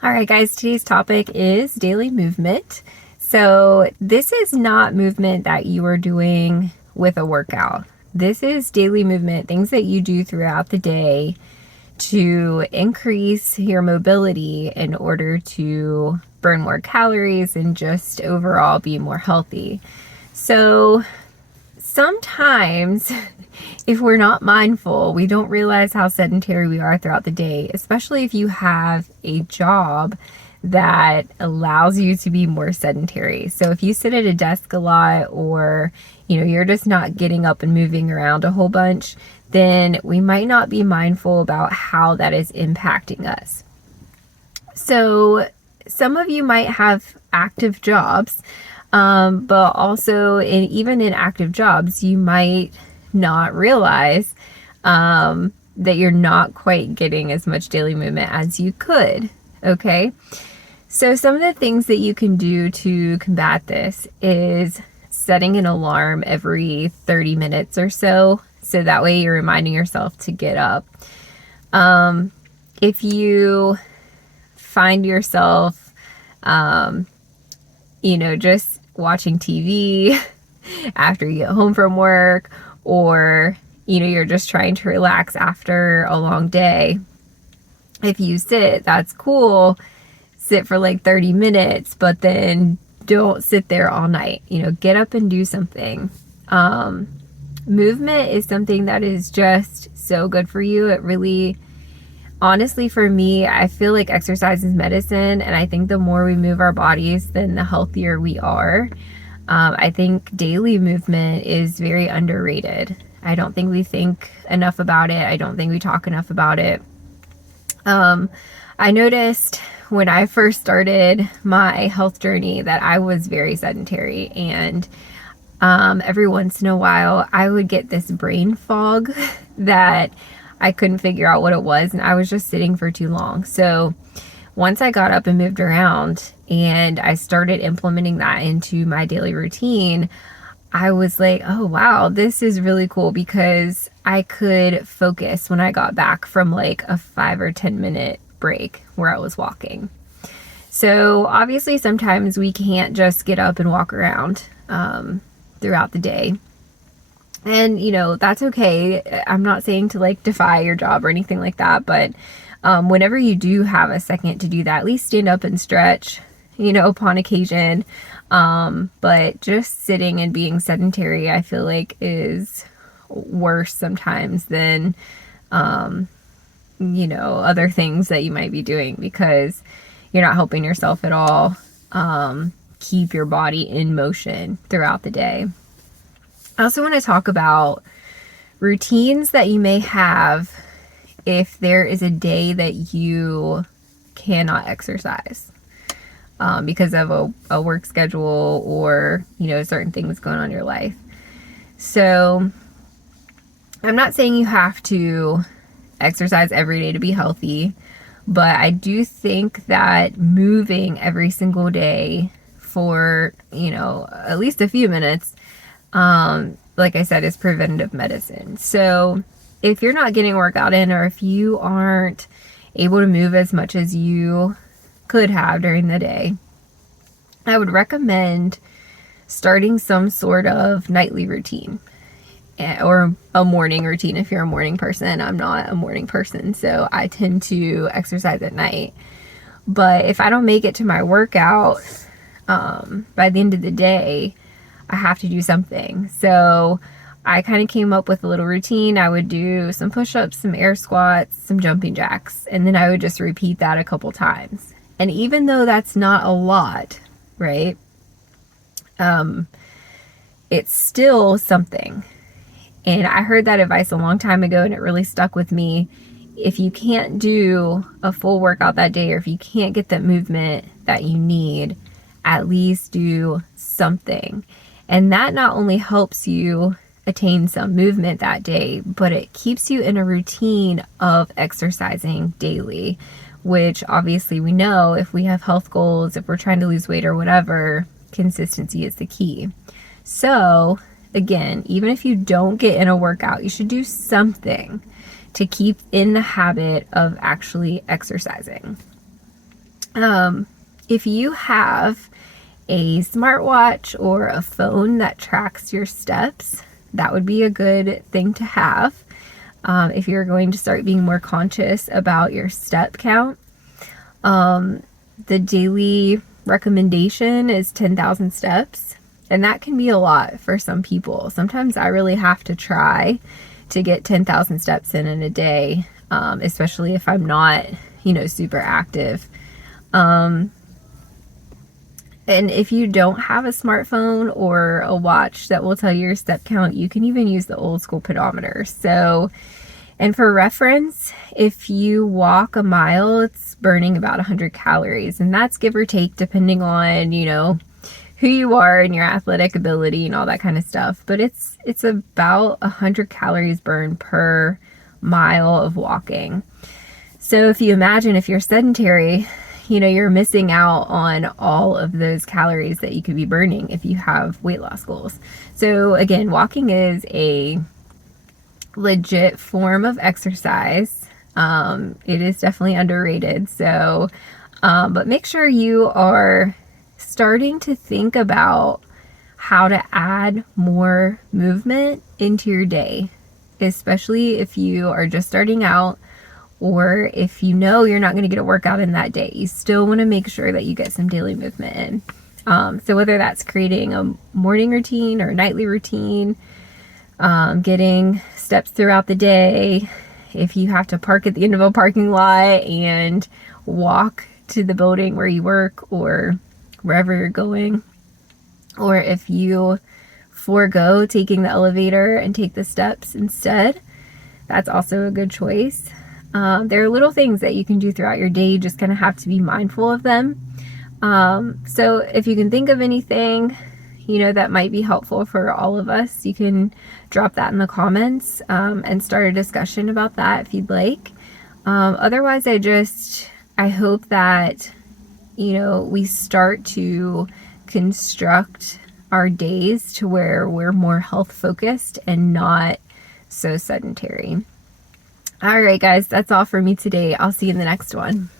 All right, guys, today's topic is daily movement. So, this is not movement that you are doing with a workout. This is daily movement, things that you do throughout the day to increase your mobility in order to burn more calories and just overall be more healthy. So, sometimes if we're not mindful, we don't realize how sedentary we are throughout the day, especially if you have a job that allows you to be more sedentary. So if you sit at a desk a lot, or you're just not getting up and moving around a whole bunch, then we might not be mindful about how that is impacting us. So some of you might have active jobs, but also even in active jobs, you might not realize that you're not quite getting as much daily movement as you could. Okay, so some of the things that you can do to combat this is setting an alarm every 30 minutes or so that way you're reminding yourself to get up. If you find yourself just watching TV after you get home from work, or you're just trying to relax after a long day, if you sit, that's cool. Sit for like 30 minutes, but then don't sit there all night. Get up and do something. Movement is something that is just so good for you. It really, honestly, for me, I feel like exercise is medicine, and I think the more we move our bodies, then the healthier we are. I think daily movement is very underrated. I don't think we think enough about it. I don't think we talk enough about it. I noticed when I first started my health journey that I was very sedentary, and every once in a while I would get this brain fog that I couldn't figure out what it was, and I was just sitting for too long. So once I got up and moved around and I started implementing that into my daily routine, I was like, oh wow, this is really cool, because I could focus when I got back from like a 5 or 10 minute break where I was walking. So obviously sometimes we can't just get up and walk around throughout the day. And that's okay. I'm not saying to like defy your job or anything like that, but whenever you do have a second to do that, at least stand up and stretch, upon occasion. But just sitting and being sedentary, I feel like is worse sometimes than, other things that you might be doing, because you're not helping yourself at all. Keep your body in motion throughout the day. I also want to talk about routines that you may have if there is a day that you cannot exercise because of a work schedule, or certain things going on in your life. So I'm not saying you have to exercise every day to be healthy, but I do think that moving every single day for at least a few minutes, like I said, is preventative medicine. So if you're not getting a workout in, or if you aren't able to move as much as you could have during the day, I would recommend starting some sort of nightly routine, or a morning routine if you're a morning person. I'm not a morning person, so I tend to exercise at night. But if I don't make it to my workout by the end of the day, I have to do something. So I kind of came up with a little routine. I would do some push-ups, some air squats, some jumping jacks, and then I would just repeat that a couple times. And even though that's not a lot, right? It's still something. And I heard that advice a long time ago, and it really stuck with me. If you can't do a full workout that day, or if you can't get that movement that you need, at least do something. And that not only helps you attain some movement that day, but it keeps you in a routine of exercising daily, which obviously we know if we have health goals, if we're trying to lose weight or whatever, consistency is the key. So again, even if you don't get in a workout, you should do something to keep in the habit of actually exercising. If you have a smartwatch or a phone that tracks your steps, that would be a good thing to have. If you're going to start being more conscious about your step count. The daily recommendation is 10,000 steps, and that can be a lot for some people. Sometimes I really have to try to get 10,000 steps in a day, especially if I'm not, super active. And if you don't have a smartphone or a watch that will tell you your step count, you can even use the old school pedometer. So, and for reference, if you walk a mile, it's burning about 100 calories. And that's give or take depending on, who you are and your athletic ability and all that kind of stuff. But it's about 100 calories burned per mile of walking. So if you imagine if you're sedentary, you're missing out on all of those calories that you could be burning if you have weight loss goals. So again, walking is a legit form of exercise. It is definitely underrated. So, but make sure you are starting to think about how to add more movement into your day, especially if you are just starting out, or if you're not going to get a workout in that day. You still want to make sure that you get some daily movement in. So whether that's creating a morning routine or a nightly routine, getting steps throughout the day, if you have to park at the end of a parking lot and walk to the building where you work or wherever you're going, or if you forego taking the elevator and take the steps instead, that's also a good choice. There are little things that you can do throughout your day. You just kind of have to be mindful of them. So if you can think of anything, that might be helpful for all of us, you can drop that in the comments, and start a discussion about that if you'd like. Otherwise, I hope that, we start to construct our days to where we're more health focused and not so sedentary. All right, guys, that's all for me today. I'll see you in the next one.